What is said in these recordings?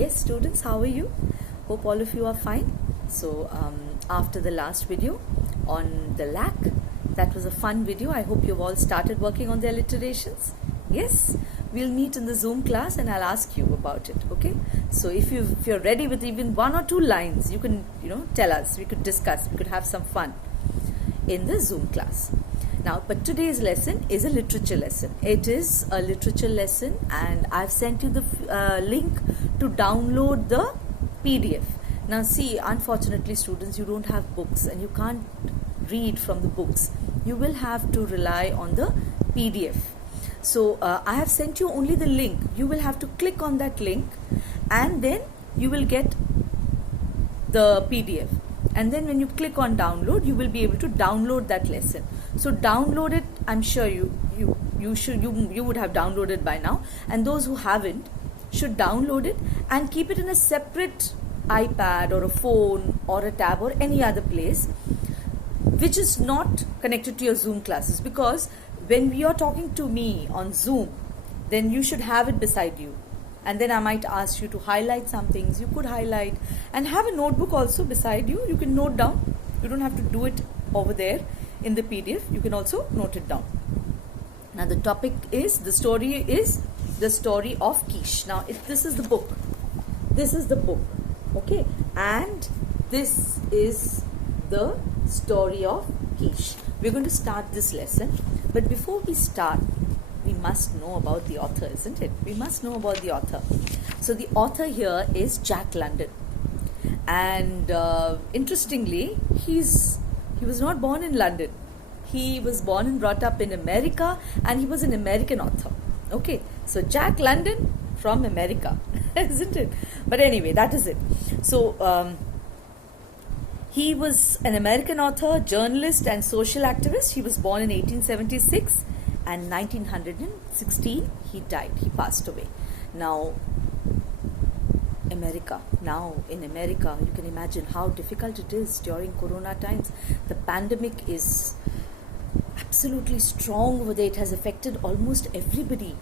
Yes, students, how are you? Hope all of you are fine. So, after the last video on the lack, that was a fun video. I hope you've all started working on the alliterations. Yes, we'll meet in the Zoom class and I'll ask you about it. Okay. So, if you're ready with even one or two lines, you can tell us. We could discuss. We could have some fun in the Zoom class. Now, but today's lesson is a literature lesson. It is a literature lesson and I've sent you the link to download the PDF. Now see, unfortunately students, you don't have books and you can't read from the books. You will have to rely on the PDF. So I have sent you only the link. You will have to click on that link and then you will get the PDF. And then when you click on download, you will be able to download that lesson. So download it. I'm sure you would have downloaded by now, and those who haven't should download it and keep it in a separate iPad or a phone or a tab or any other place which is not connected to your Zoom classes, because when you're talking to me on Zoom, then you should have it beside you. And then I might ask you to highlight some things. You could highlight and have a notebook also beside you. You can note down. You don't have to do it over there in the PDF. You can also note it down. Now the topic is, the story of Kish. Now this is the book. This is the book. Okay. And this is the story of Kish. We're going to start this lesson. But before we start, we must know about the author, isn't it? We must know about the author. So the author here is Jack London. And interestingly, he was not born in London. He was born and brought up in America, and he was an American author. Okay, so Jack London from America, isn't it? But anyway, that is it. So he was an American author, journalist and social activist. He was born in 1876 and 1916 he died. He passed away. Now in America, you can imagine how difficult it is during Corona times. The pandemic is absolutely strong over there. It has affected almost everybody.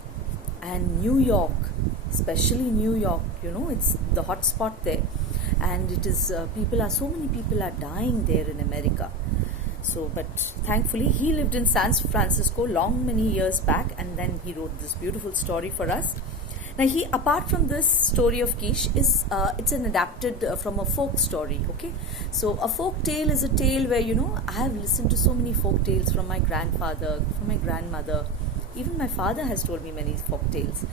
And New York, especially New York, it's the hot spot there. And it is, so many people are dying there in America. So, but thankfully he lived in San Francisco many years back, and then he wrote this beautiful story for us. Now apart from this story of Kish, it's an adapted from a folk story. Okay, so a folk tale is a tale where I have listened to so many folk tales from my grandfather, from my grandmother. Even my father has told me many folk tales.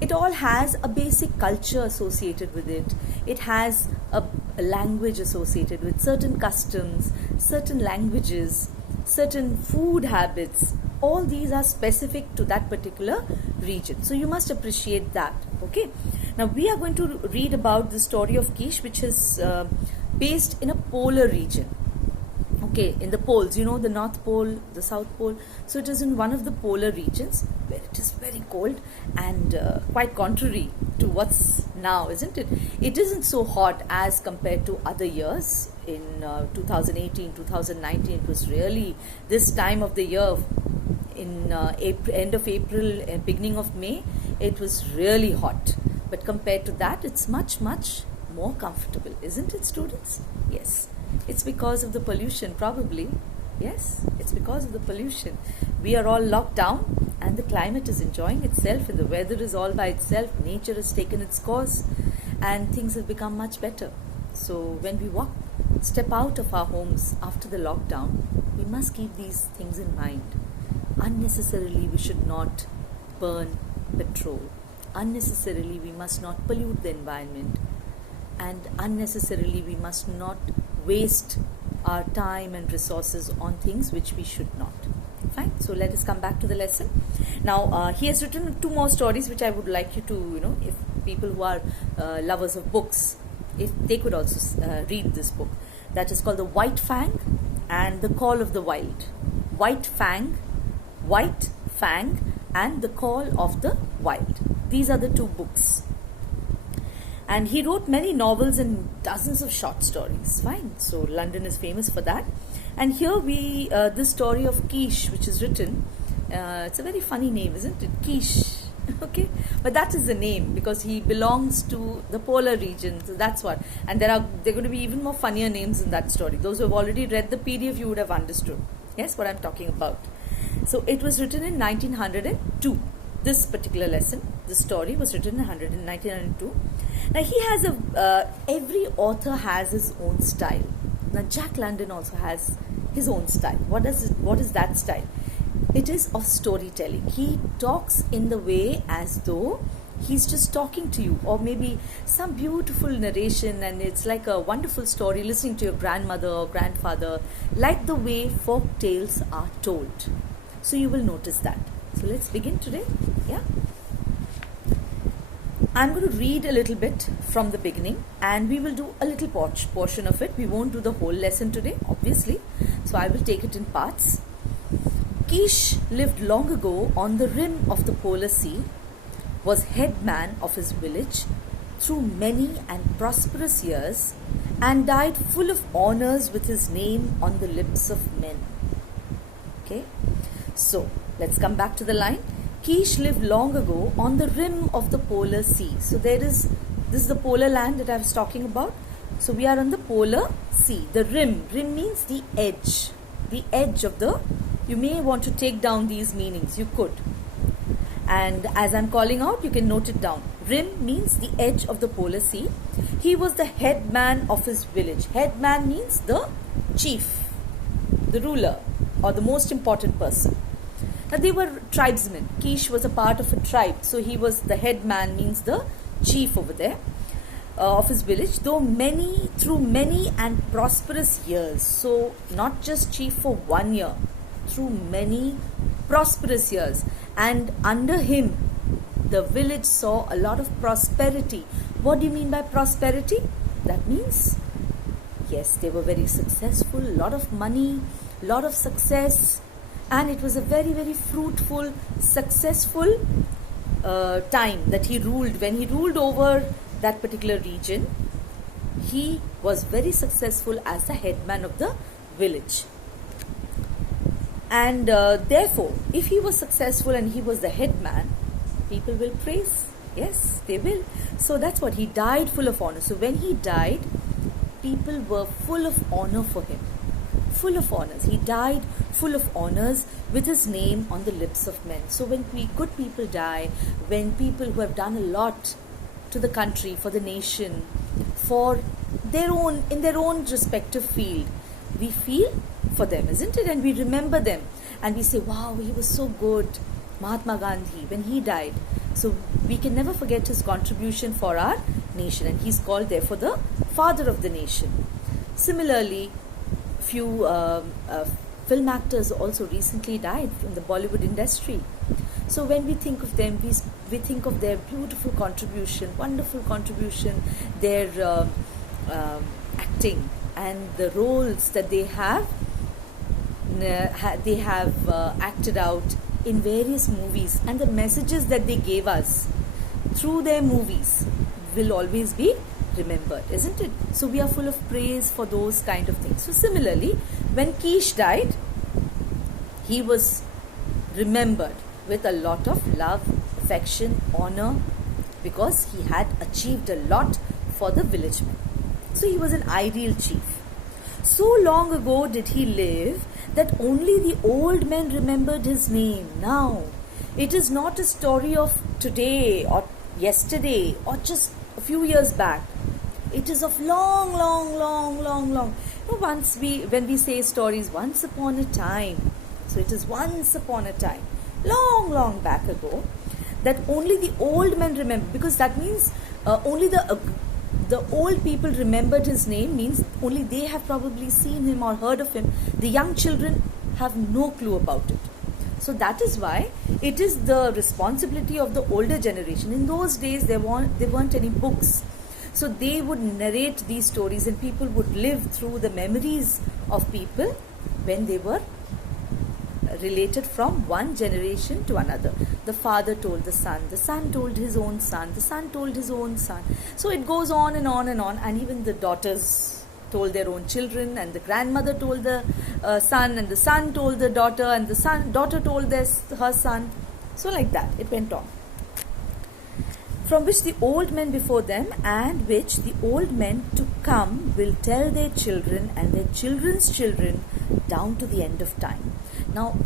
It all has a basic culture associated with it. It has a language associated with certain customs, certain languages, certain food habits. All these are specific to that particular region. So you must appreciate that. Okay. Now we are going to read about the story of Kish, which is based in a polar region. Okay, in the poles, the North Pole, the South Pole. So it is in one of the polar regions where it is very cold and quite contrary to what's now, isn't it? It isn't so hot as compared to other years. In 2018, 2019, it was really this time of the year, in end of April, beginning of May, it was really hot. But compared to that, it's much, much more comfortable, isn't it, students? Yes. It's because of the pollution, probably. Yes, it's because of the pollution. We are all locked down and the climate is enjoying itself and the weather is all by itself. Nature has taken its course and things have become much better. So when we step out of our homes after the lockdown, we must keep these things in mind. Unnecessarily, we should not burn petrol. Unnecessarily, we must not pollute the environment. And unnecessarily, we must not waste our time and resources on things which we should not. Fine. So let us come back to the lesson. Now he has written two more stories which I would like you to, if people who are lovers of books, if they could also read this book. That is called The White Fang and The Call of the Wild. White Fang and The Call of the Wild. These are the two books. And he wrote many novels and dozens of short stories. Fine. So London is famous for that. And here this story of Kish, which is written, it's a very funny name, isn't it? Kish. Okay, but that is the name because he belongs to the polar region. So that's what. And there are going to be even more funnier names in that story. Those who have already read the PDF, you would have understood. Yes, what I'm talking about. So it was written in 1902. This particular lesson, this story was written in 1902. Now he has every author has his own style. Now Jack London also has his own style. What is that style? It is of storytelling. He talks in the way as though he's just talking to you, or maybe some beautiful narration, and it's like a wonderful story listening to your grandmother or grandfather, like the way folk tales are told. So you will notice that. So let's begin today. Yeah. I'm going to read a little bit from the beginning, and we will do a little portion of it. We won't do the whole lesson today, obviously. So I will take it in parts. Kish lived long ago on the rim of the polar sea, was head man of his village through many and prosperous years, and died full of honors with his name on the lips of men. Okay, so let's come back to the line. Kish lived long ago on the rim of the polar sea. So this is the polar land that I was talking about. So we are on the polar sea. The rim means the edge of the. You may want to take down these meanings. You could. And as I'm calling out, you can note it down. Rim means the edge of the polar sea. He was the head man of his village. Head man means the chief, the ruler, or the most important person. Now they were tribesmen. Kish was a part of a tribe. So he was the head man, means the chief over there of his village. Through many and prosperous years. So not just chief for 1 year. Through many prosperous years, and under him the village saw a lot of prosperity. What do you mean by prosperity? That means, yes, they were very successful, a lot of money, a lot of success, and it was a very, very fruitful, successful time that he ruled. When he ruled over that particular region, he was very successful as the headman of the village. And therefore, if he was successful and he was the head man, people will praise. Yes, they will. So that's what. He died full of honor. So when he died, people were full of honor for him. Full of honors. He died full of honors with his name on the lips of men. So when good people die, when people who have done a lot to the country, for the nation, for in their own respective field, we feel for them, isn't it? And we remember them and we say, wow, he was so good. Mahatma Gandhi, when he died. So we can never forget his contribution for our nation, and he's called therefore the father of the nation. Similarly, few film actors also recently died from the Bollywood industry. So when we think of them, we think of their beautiful contribution, wonderful contribution, their acting and the roles that they have acted out in various movies, and the messages that they gave us through their movies will always be remembered, isn't it? So we are full of praise for those kind of things. So similarly, when Kish died, he was remembered with a lot of love, affection, honor, because he had achieved a lot for the villagemen. So he was an ideal chief. So long ago did he live that only the old men remembered his name. Now, it is not a story of today or yesterday or just a few years back. It is of long. When we say stories, once upon a time. So it is once upon a time, long back ago, that only the old men remember, because that means only the old people remembered his name, means only they have probably seen him or heard of him. The young children have no clue about it. So that is why it is the responsibility of the older generation. In those days, there weren't any books. So they would narrate these stories, and people would live through the memories of people when they were related from one generation to another. The father told the son told his own son, the son told his own son. So it goes on and on, and even the daughters told their own children, and the grandmother told the son, and the son told the daughter, and the daughter told her son. So like that, it went on. from which the old men before them and which the old men to come will tell their children and their children's children down to the end of time. Now,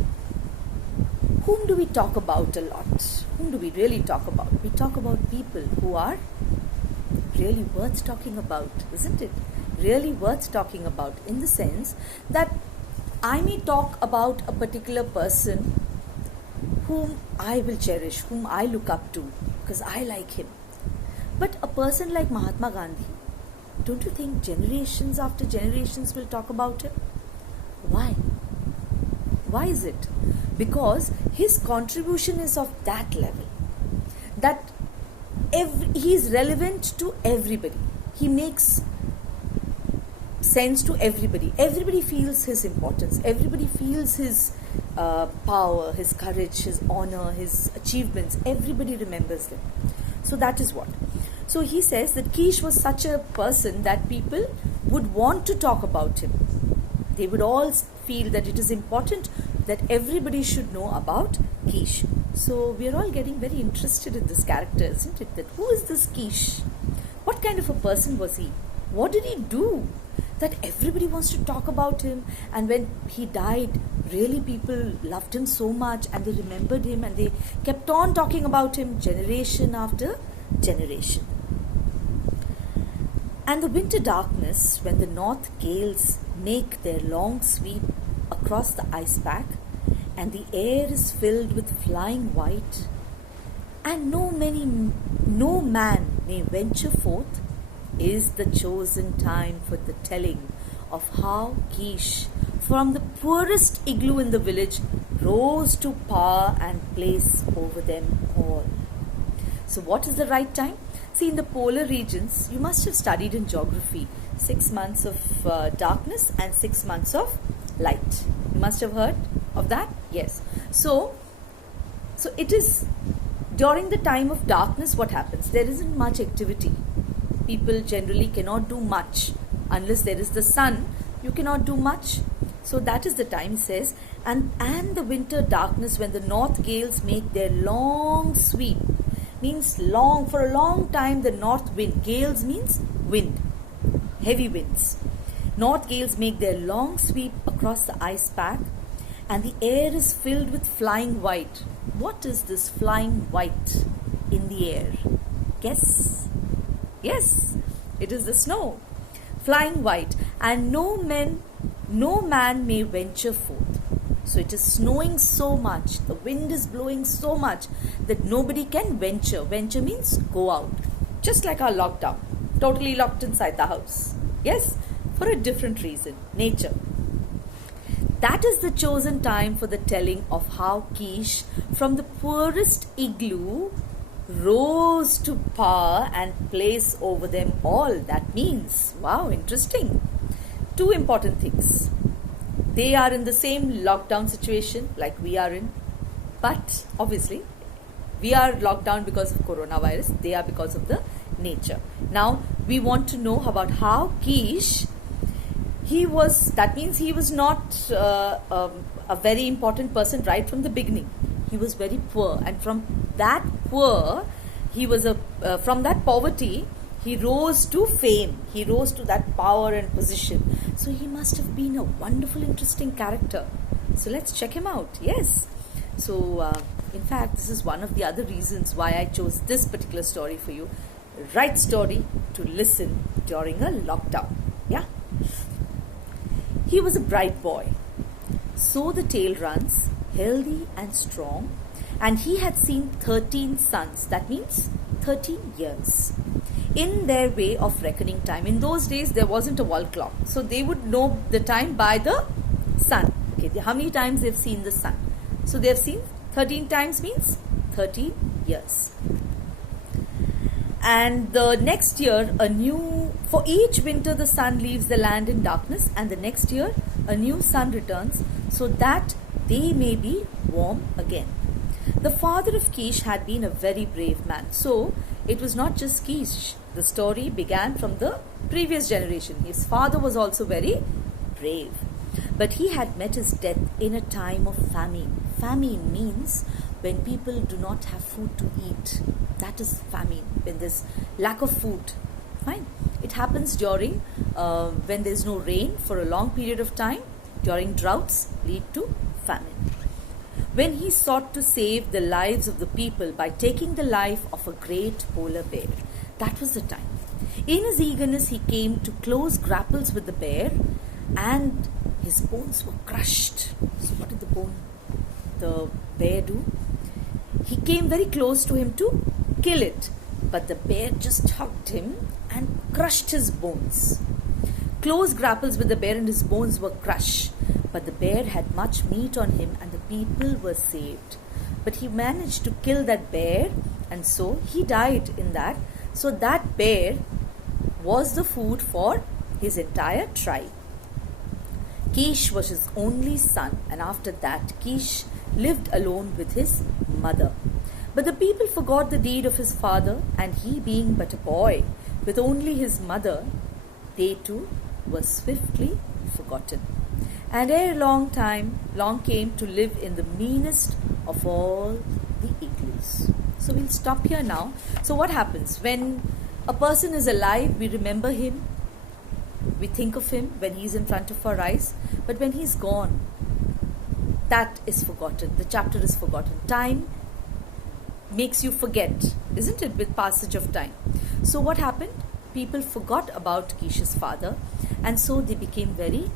whom do we talk about a lot? Whom do we really talk about? We talk about people who are really worth talking about, isn't it? Really worth talking about, in the sense that I may talk about a particular person whom I will cherish, whom I look up to, because I like him. But a person like Mahatma Gandhi, don't you think generations after generations will talk about him? Why? Why is it? Because his contribution is of that level, that he is relevant to everybody. He makes sense to everybody. Everybody feels his importance. Everybody feels his power, his courage, his honor, his achievements. Everybody remembers them. So that is what. So he says that Kish was such a person that people would want to talk about him. They would all feel that it is important that everybody should know about Kish. So we are all getting very interested in this character, isn't it? That who is this Kish? What kind of a person was he? What did he do that everybody wants to talk about him? And when he died, really people loved him so much and they remembered him and they kept on talking about him generation after generation. And the winter darkness, when the north gales make their long sweep across the ice pack, and the air is filled with flying white, and no man may venture forth, is the chosen time for the telling of how Kish, from the poorest igloo in the village, rose to power and place over them all. So what is the right time? See, in the polar regions, you must have studied in geography 6 months of darkness and 6 months of light. You must have heard of that? Yes. So it is during the time of darkness what happens? There isn't much activity. People generally cannot do much. Unless there is the sun, you cannot do much. So that is the time, it says, and the winter darkness, when the north gales make their long sweep, means long, for a long time the north wind, gales means wind, heavy winds. North gales make their long sweep across the ice pack, and the air is filled with flying white. What is this flying white in the air? Guess? Yes, it is the snow. Flying white, and no man may venture forth. So it is snowing so much, the wind is blowing so much that nobody can venture. Venture means go out. Just like our lockdown, totally locked inside the house. Yes, for a different reason, nature. That is the chosen time for the telling of how Kish, from the poorest igloo, rose to power and place over them all. That means, wow, interesting. Two important things. They are in the same lockdown situation like we are in, but obviously we are locked down because of coronavirus. They are because of the nature. Now we want to know about how Kish, that means he was not a very important person right from the beginning. He was very poor, and from that poor, from that poverty, he rose to fame. He rose to that power and position. So he must have been a wonderful, interesting character. So let's check him out. Yes. So in fact, this is one of the other reasons why I chose this particular story for you. Right story to listen during a lockdown. Yeah. He was a bright boy. So the tale runs, healthy and strong, and he had seen 13 suns. That means 13 years. In their way of reckoning time. In those days, there wasn't a wall clock. So they would know the time by the sun. Okay, how many times they've seen the sun? So they've seen 13 times means 13 years. And the next year, for each winter the sun leaves the land in darkness, and the next year a new sun returns, so that they may be warm again. The father of Kish had been a very brave man. So it was not just Kish. The story began from the previous generation. His father was also very brave. But he had met his death in a time of famine. Famine means when people do not have food to eat. That is famine, when there's lack of food. Fine. It happens during when there's no rain for a long period of time. During droughts lead to famine. When he sought to save the lives of the people by taking the life of a great polar bear. That was the time. In his eagerness, he came to close grapples with the bear, and his bones were crushed. So what did the bear do? He came very close to him to kill it, but the bear just hugged him and crushed his bones. Close grapples with the bear and his bones were crushed, but the bear had much meat on him and the people were saved. But he managed to kill that bear, and so he died in that. So that bear was the food for his entire tribe. Kish was his only son, and after that Kish lived alone with his mother. But the people forgot the deed of his father, and he being but a boy with only his mother, they too were swiftly forgotten. And ere long came to live in the meanest of all the igloos. So we'll stop here now. So what happens when a person is alive? We remember him, we think of him when he's in front of our eyes, but when he's gone, that is forgotten. The chapter is forgotten. Time makes you forget, isn't it, with passage of time? So what happened? People forgot about Kish's father, and so they became very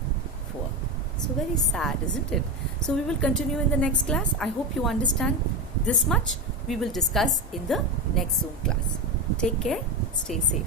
poor. So very sad, isn't it? So we will continue in the next class. I hope you understand this much. We will discuss in the next Zoom class. Take care. Stay safe.